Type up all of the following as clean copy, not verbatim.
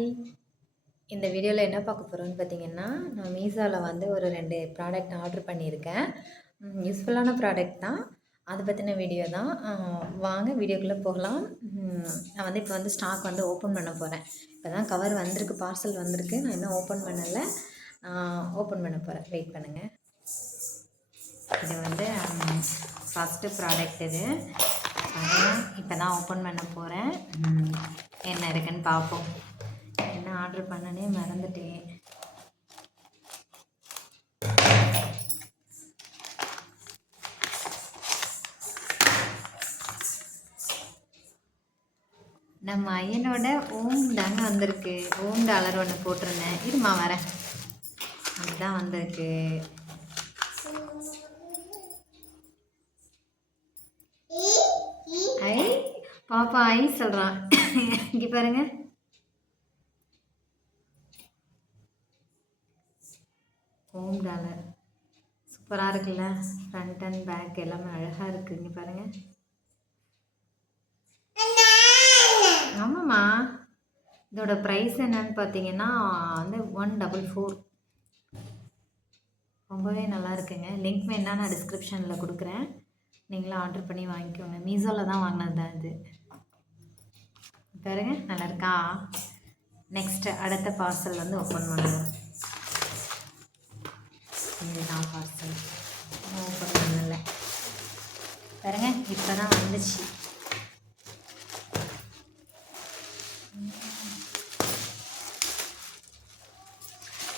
Hi. இந்த வீடியோவில் என்ன பார்க்க போகிறோன்னு பார்த்தீங்கன்னா, நான் மீஷோவில் வந்து ஒரு 2 ப்ராடக்ட் ஆர்டர் பண்ணியிருக்கேன். யூஸ்ஃபுல்லான ப்ராடக்ட் தான். அதை பற்றின வீடியோ தான். வாங்க வீடியோக்குள்ளே போகலாம். நான் வந்து இப்போ வந்து ஸ்டாக் வந்து ஓப்பன் பண்ண போகிறேன். இப்போ தான் கவர் வந்திருக்கு, பார்சல் வந்திருக்கு. நான் இன்னும் ஓப்பன் பண்ணலை. ஓப்பன் பண்ண போகிறேன். வெயிட் பண்ணுங்கள். இது வந்து ஃபஸ்ட்டு ப்ராடக்ட் இது. இப்போ தான் ஓப்பன் பண்ண போகிறேன். என்ன இருக்குன்னு பார்ப்போம். என்ன ஆர்டர் பண்ணனே மறந்துட்டேன். நம்ம ஐயனோட ஓம் தாங்க வந்திருக்கு. ஓம் டாலர் ஒன்று போட்டிருந்தேன். இருமா வரேன். அதுதான் வந்திருக்கு. ஐ பாப்பா ஐ சொல்கிறான். இங்கே பாருங்க. ஓம் டாலர் சூப்பராக இருக்குல்ல. ஃப்ரண்ட் அண்ட் பேக் எல்லாமே அழகாக இருக்குது. இங்கே பாருங்கள். ஆமாம்மா, இதோட ப்ரைஸ் என்னன்னு பார்த்தீங்கன்னா வந்து 144. ரொம்பவே நல்லா இருக்குங்க. லிங்க் வேணா நான் டிஸ்கிரிப்ஷனில் கொடுக்குறேன். நீங்களும் ஆர்டர் பண்ணி வாங்கிக்கோங்க. மீஷோவில் தான் வாங்கினது தான் இது. பாருங்க, நல்லா இருக்கா. நெக்ஸ்ட்டு அடுத்த பார்சல் வந்து ஓப்பன் பண்ணுவோம். இதுதான் பார்சல் ஓப்பன் பண்ணல. பாருங்க, இப்போ தான் வந்துச்சு.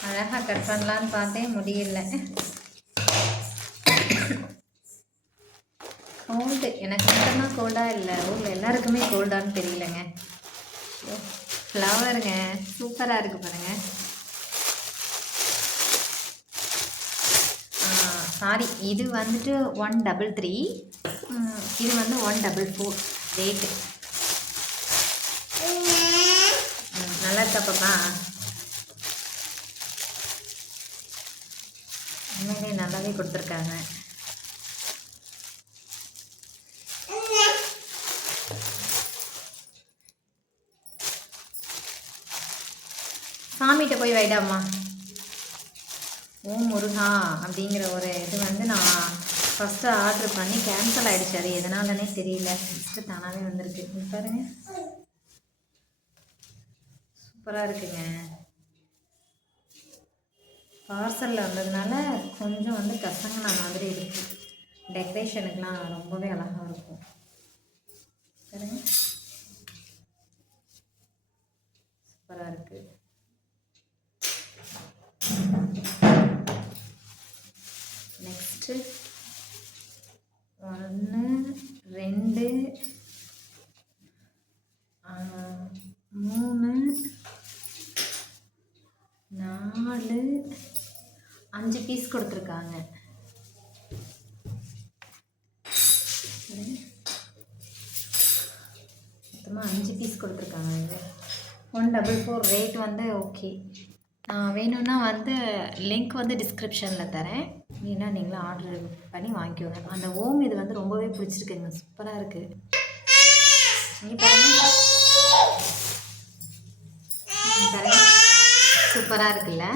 அழகாக கட் பண்ணலான்னு பார்த்தேன், முடியல. கோல்டு எனக்கு மட்டும்தான் கோல்டாக இல்லை, ஊரில் எல்லாருக்குமே கோல்டான்னு தெரியலங்க. ஃப்ளவருங்க சூப்பராக இருக்குது பாருங்கள். சாரி, இது வந்துட்டு 133, இது வந்து 144 ரேட்டு. நல்லா இருக்கா பாப்பா? உண்மையிலே நல்லாவே கொடுத்துருக்காங்க. சாமிகிட்ட போய் வைடாமா. ஓம் முருகா அப்படிங்கிற ஒரு இது வந்து நான் ஃபஸ்ட்டு ஆர்டர் பண்ணி கேன்சல் ஆகிடுச்சு. அது எதனாலனே தெரியல. ஃபஸ்ட்டு தானாகவே வந்திருக்கு. பாருங்க, சூப்பராக இருக்குங்க. பார்சலில் வந்ததுனால கொஞ்சம் வந்து கசங்கின மாதிரி இருக்குது. டெக்கரேஷனுக்கெலாம் ரொம்பவே அழகாக இருக்கும். பாருங்க, சூப்பராக இருக்குது. நெக்ஸ்ட்டு 1 2 3 4 5 பீஸ் கொடுத்துருக்காங்க. மொத்தமாக 5 பீஸ் கொடுத்துருக்காங்க. இது 144 ரேட் வந்து ஓகே. வேணும்னா வந்து லிங்க் வந்து டிஸ்கிரிப்ஷனில் தரேன். வேணா நீங்களும் ஆர்டர் பண்ணி வாங்கிக்கோங்க. அந்த ஓம் இது வந்து ரொம்பவே பிடிச்சிருக்குங்க. சூப்பராக இருக்குது. இங்கே பாருங்க, சூப்பராக இருக்குல்ல.